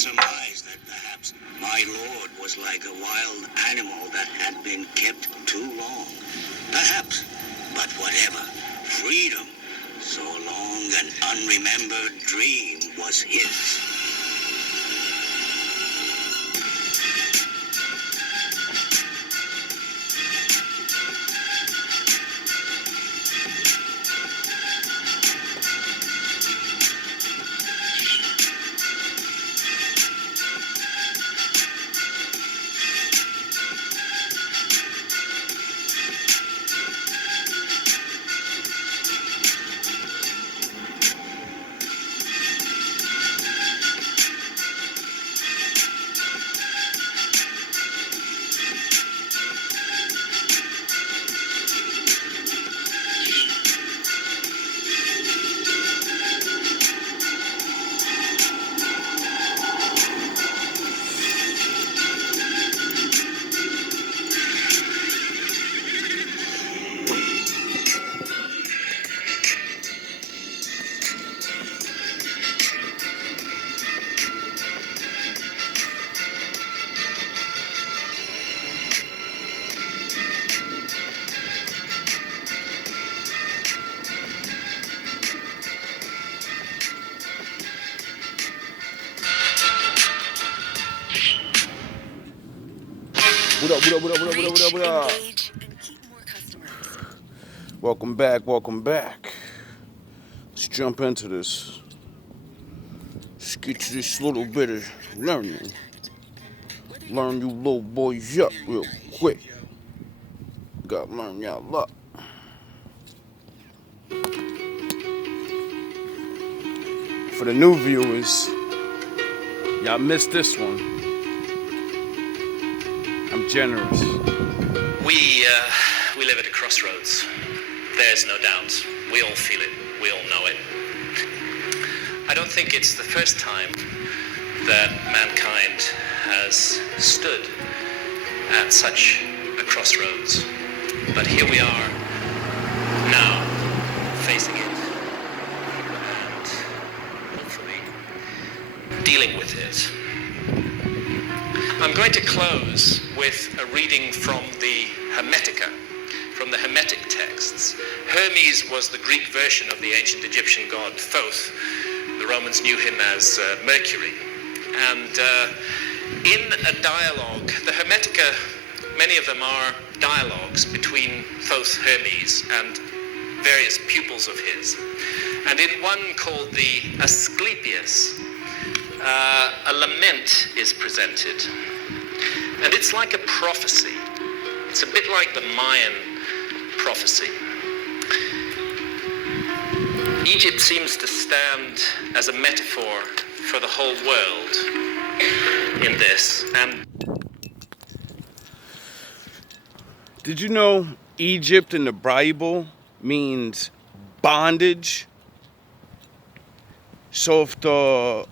surmise that perhaps my lord was like a wild animal that had been kept too long. Perhaps, but whatever, freedom, so long an unremembered dream was his. What up? Engage, and keep more customers. Welcome back. Let's jump into this. Let's get to this little bit of learning. Learn you little boys up real quick. Gotta learn y'all up. For the new viewers, y'all missed this one. I'm generous. We live at a crossroads. There's no doubt. We all feel it. We all know it. I don't think it's the first time that mankind has stood at such a crossroads. But here we are now, facing it, and hopefully dealing with it. I'm going to close with a reading from the Hermetica, from the Hermetic texts. Hermes was the Greek version of the ancient Egyptian god Thoth. The Romans knew him as Mercury. And in a dialogue, the Hermetica, many of them are dialogues between Thoth Hermes and various pupils of his. And in one called the Asclepius, a lament is presented. And it's like a prophecy. It's a bit like the Mayan prophecy. Egypt seems to stand as a metaphor for the whole world in this. And Did you know Egypt in the Bible means bondage? So if the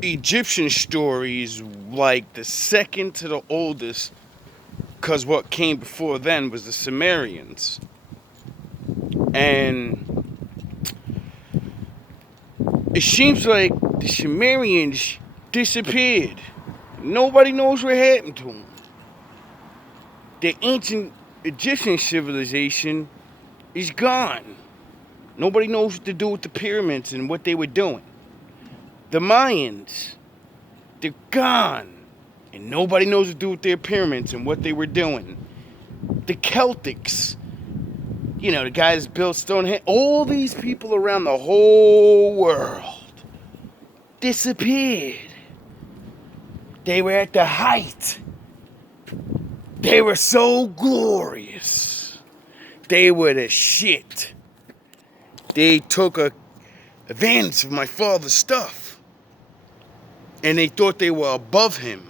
Egyptian stories like the second to the oldest, because what came before then was the Sumerians, and it seems like the Sumerians disappeared. Nobody knows what happened to them. The ancient Egyptian civilization is gone. Nobody knows what to do with the pyramids and what they were doing. The Mayans, they're gone. And nobody knows what to do with their pyramids and what they were doing. The Celtics, you know, the guys built Stonehenge, all these people around the whole world disappeared. They were at the height. They were so glorious. They were the shit. They took advantage of my father's stuff. And they thought they were above him.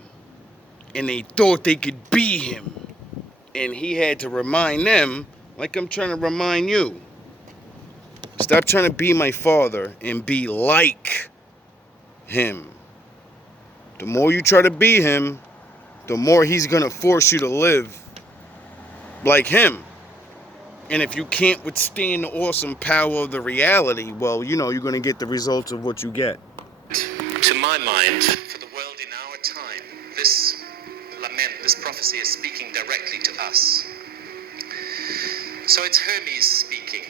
And they thought they could be him. And he had to remind them, like I'm trying to remind you. Stop trying to be my father and be like him. The more you try to be him, the more he's going to force you to live like him. And if you can't withstand the awesome power of the reality, well, you know, you're going to get the results of what you get. to my my mind, for the world in our time, this lament, this prophecy is speaking directly to us. So it's Hermes speaking,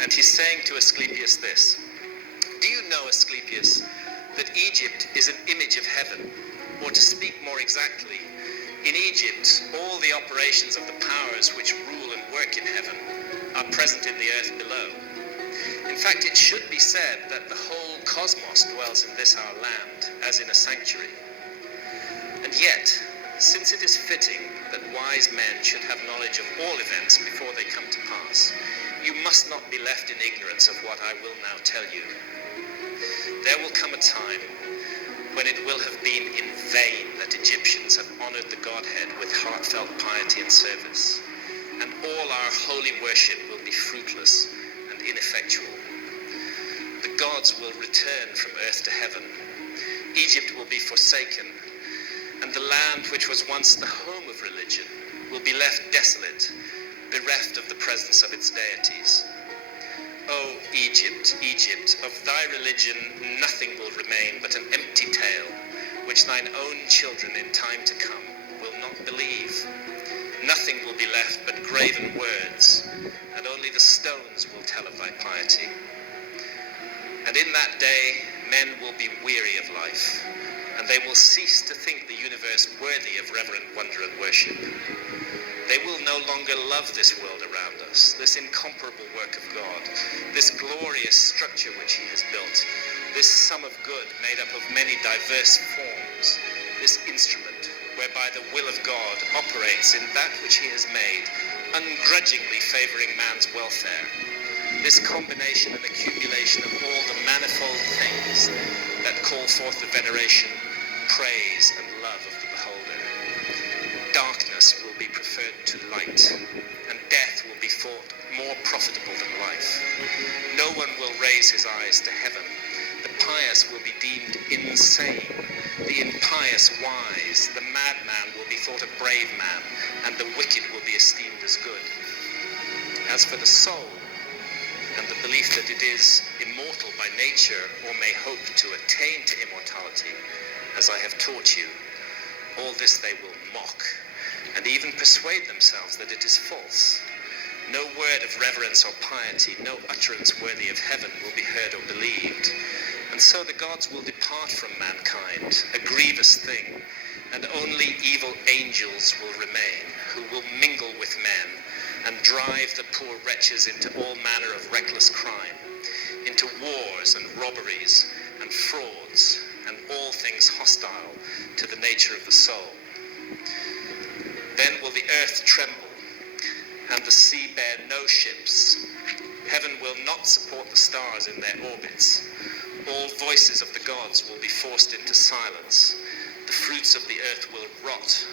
and he's saying to Asclepius this: do you know, Asclepius, that Egypt is an image of heaven? Or to speak more exactly, in Egypt, all the operations of the powers which rule and work in heaven are present in the earth below. In fact, it should be said that the whole cosmos dwells in this our land, as in a sanctuary. And yet, since it is fitting that wise men should have knowledge of all events before they come to pass, you must not be left in ignorance of what I will now tell you. There will come a time when it will have been in vain that Egyptians have honored the Godhead with heartfelt piety and service, and all our holy worship will be fruitless and ineffectual. The gods will return from earth to heaven. Egypt will be forsaken, and the land which was once the home of religion will be left desolate, bereft of the presence of its deities. O Egypt, Egypt, of thy religion nothing will remain but an empty tale, which thine own children in time to come will not believe. Nothing will be left but graven words, and only the stones will tell of thy piety. And in that day men will be weary of life, and they will cease to think the universe worthy of reverent wonder and worship. They will no longer love this world around us, this incomparable work of God, this glorious structure which he has built, this sum of good made up of many diverse forms, this instrument whereby the will of God operates in that which he has made, ungrudgingly favoring man's welfare, this combination and accumulation of all the manifold things that call forth the veneration, praise, and love of the beholder. Darkness will be preferred to light, and death will be thought more profitable than life. No one will raise his eyes to heaven. The pious will be deemed insane, the impious wise, the madman will be thought a brave man, and the wicked will be esteemed as good. As for the soul, and the belief that it is immortal by nature, or may hope to attain to immortality, as I have taught you, all this they will mock, and even persuade themselves that it is false. No word of reverence or piety, no utterance worthy of heaven will be heard or believed. And so the gods will depart from mankind, a grievous thing, and only evil angels will remain, who will mingle with men and drive the poor wretches into all manner of reckless crime, into wars and robberies and frauds, and all things hostile to the nature of the soul. Then will the earth tremble, and the sea bear no ships. Heaven will not support the stars in their orbits. All voices of the gods will be forced into silence. The fruits of the earth will rot.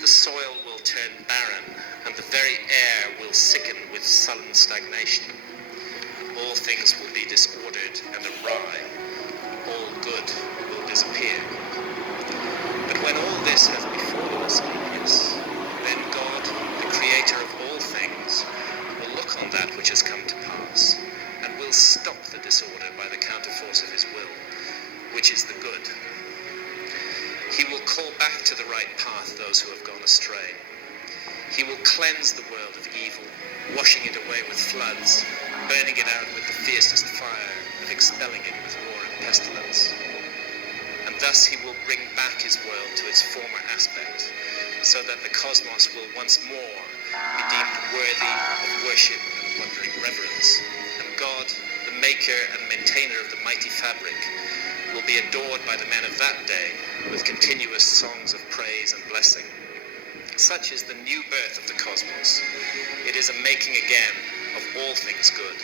The soil will turn barren, and the very air will sicken with sullen stagnation. All things will be disordered and awry. All good will disappear. But when all this has befallen Asclepius, then God, the creator of all things, will look on that which has come to pass, and will stop the disorder by the counterforce of his will, which is the good. He will call back to the right path those who have gone astray. He will cleanse the world of evil, washing it away with floods, burning it out with the fiercest fire, and expelling it with war and pestilence. And thus he will bring back his world to its former aspect, so that the cosmos will once more be deemed worthy of worship and wondering reverence. And God, the maker and maintainer of the mighty fabric, will be adored by the men of that day with continuous songs of praise and blessing. Such is the new birth of the cosmos. It is a making again of all things good,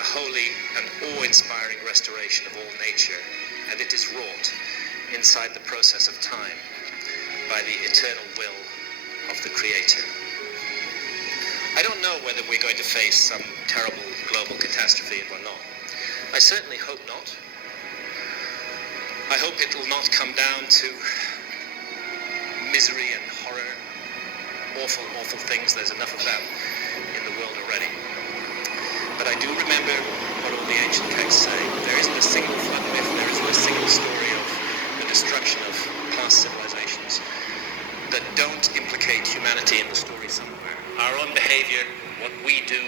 a holy and awe-inspiring restoration of all nature, and it is wrought inside the process of time by the eternal will of the Creator. I don't know whether we're going to face some terrible global catastrophe or not. I certainly hope not. I hope it will not come down to misery and horror, awful, awful things. There's enough of that in the world already. But I do remember what all the ancient texts say. There isn't a single flood myth, there isn't a single story of destruction of past civilizations that don't implicate humanity in the story somewhere. Our own behavior, what we do,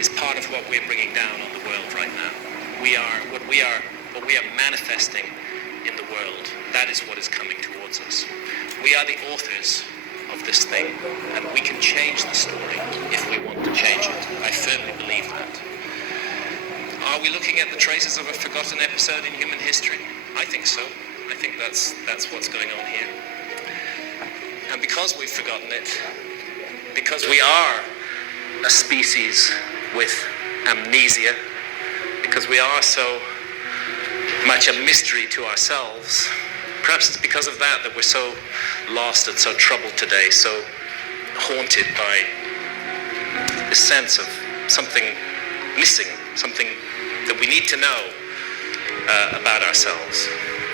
is part of what we're bringing down on the world right now. What we are manifesting in the world. That is what is coming towards us. We are the authors of this thing, and we can change the story if we want to change it. I firmly believe that. Are we looking at the traces of a forgotten episode in human history? I think so. I think that's what's going on here. And because we've forgotten it, because we are a species with amnesia, because we are so much a mystery to ourselves, perhaps it's because of that we're so lost and so troubled today, so haunted by this sense of something missing, something that we need to know about ourselves.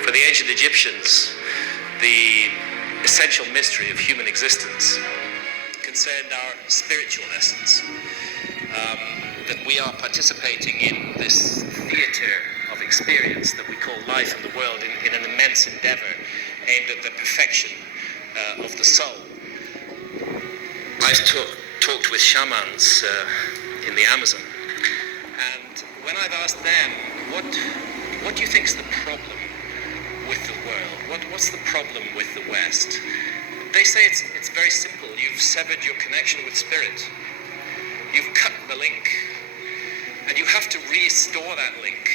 For the ancient Egyptians, the essential mystery of human existence concerned our spiritual essence, that we are participating in this theater of experience that we call life and the world in an immense endeavor aimed at the perfection of the soul. I've talked with shamans in the Amazon, and when I've asked them, what do you think is the problem with the world? What's the problem with the West? They say it's very simple. You've severed your connection with spirit. You've cut the link, and you have to restore that link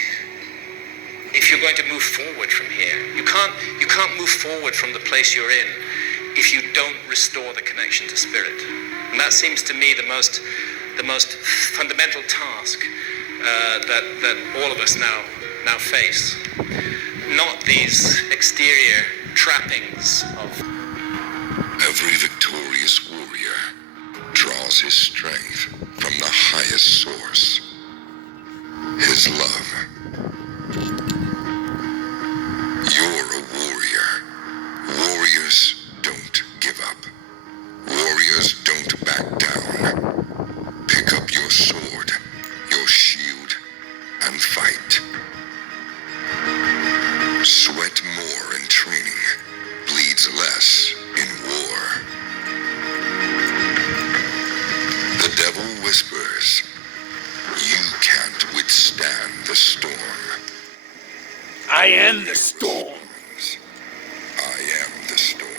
if you're going to move forward from here. You can't move forward from the place you're in if you don't restore the connection to spirit. And that seems to me the most fundamental task that all of us now face. Not these exterior trappings of... Every victorious warrior draws his strength from the highest source, his love. You're a warrior. Warriors don't give up. Warriors don't back down. Pick up your sword, your shield, and fight. Sweat more in training, bleeds less in war. The devil whispers, you can't withstand the storm. I am the storm. I am the storm.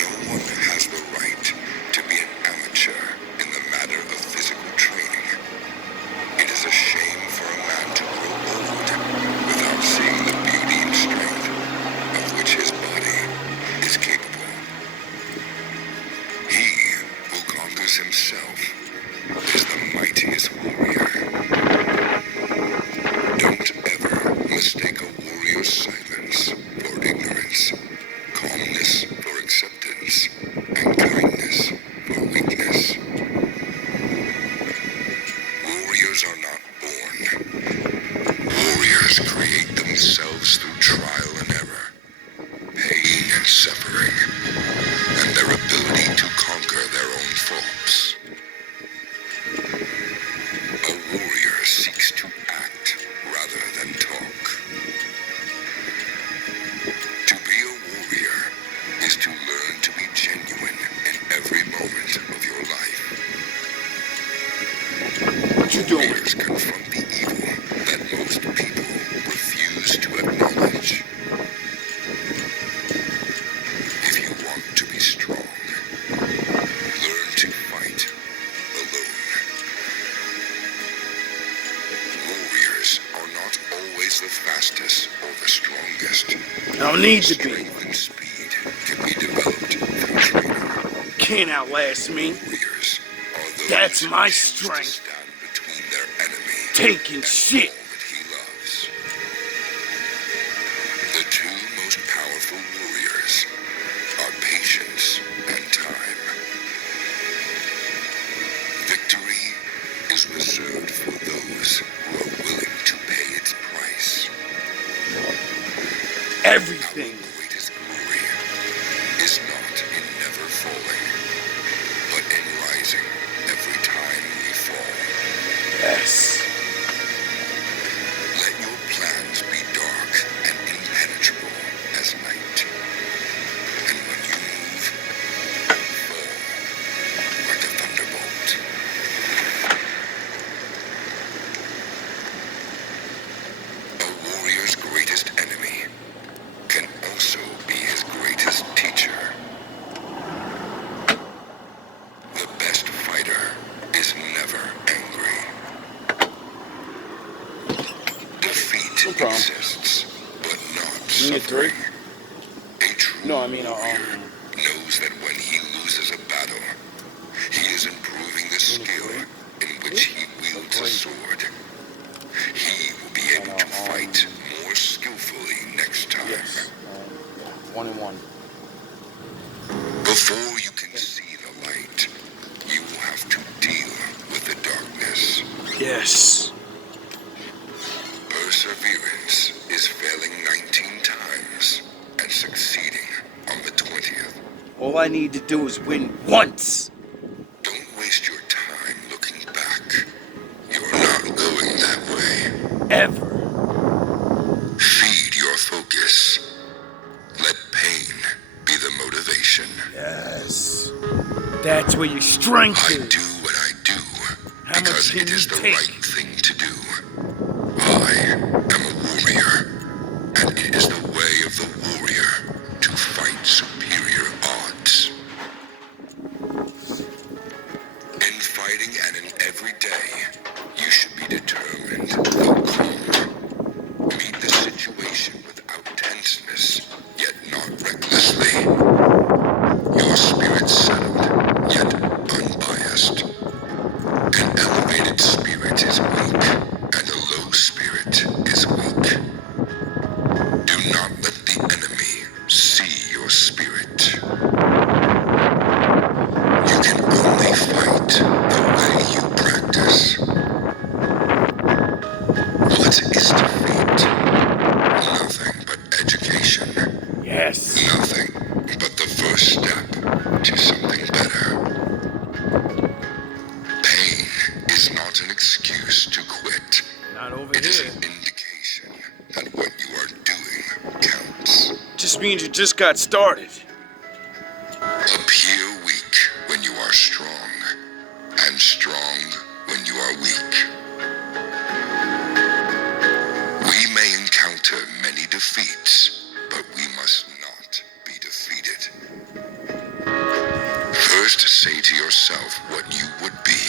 No one has the right to be an amateur in the matter of physical training. It is a shame for a man to grow old without seeing the beauty and strength of which his body is capable. He who conquers himself is the mightiest warrior. Don't ever mistake a warrior's silence for ignorance, calmness for acceptance, and kindness for weakness. Warriors are not born. Warriors create themselves through trial and error, pain and suffering, and their ability to conquer their own faults. A warrior seeks to act rather than talk. To be a warrior is to learn to be genuine in every moment of your life. What you doing? Warriors confront the evil that most people refuse to acknowledge. If you want to be strong, learn to fight alone. Warriors are not always the fastest or the strongest. No need to be. Strength and speed can be developed through training. Can't outlast me. Warriors are those That's who my choose to strength. stand between their enemy Taking and shit. all that he loves. The two most powerful warriors are patience and time. Victory is reserved for those who are willing to pay its price. Everything. Our greatest glory is not in never falling, but in rising every time we fall. Yes. Drake? A true No, I mean, warrior knows that when he loses a battle, he is improving the skill in which he wields a sword. He will be able to fight more skillfully next time. yes. 1 and 1. Before you can see the light, you will have to deal with the darkness. Yes. Perseverance is failing 19 times and succeeding on the 20th. All I need to do is win once. Don't waste your time looking back. You're not going that way. Ever. Feed your focus. Let pain be the motivation. Yes. That's where your strength I is. do what I do How much because can it you is the take? right thing to do. I am a warrior, and it is the way of the warrior to fight superior odds. In fighting and in every day, you should be determined, though calm. Meet the situation without tenseness, yet not recklessly. Your spirit settled, yet unbiased. An elevated spirit is weak, and a low spirit is weak. Do not let the enemy see your spirit. You can only fight the way you practice. What is defeat? Nothing but education. Yes. Nothing but the first step to something better. Pain is not an excuse to quit. Not over It is here. an indication that what you are doing counts. Just means you just got started. Appear weak when you are strong, and strong when you are weak. We may encounter many defeats, but we must not be defeated. First, say to yourself what you would be,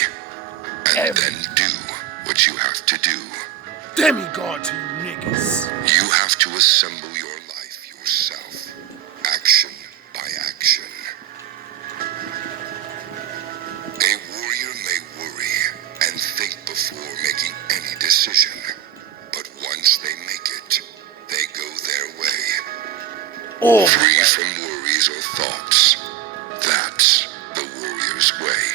and then do what you have to do. Demigod to you niggas. You have to assemble your life yourself, action by action. A warrior may worry and think before making any decision, but once they make it, they go their way. Oh, Free from worries or thoughts. That's the warrior's way.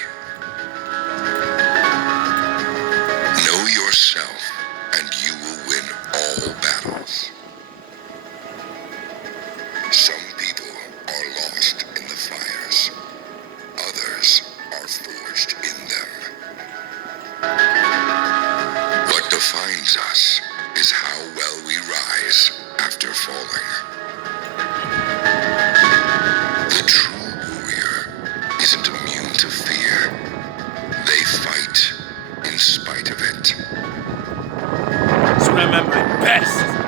Know yourself, and you will win all battles. Some people are lost in the fires. Others are forged in them. What defines us is how well we rise after falling. The true warrior isn't immune to fear. They fight in spite of it. that's when I'm at my best.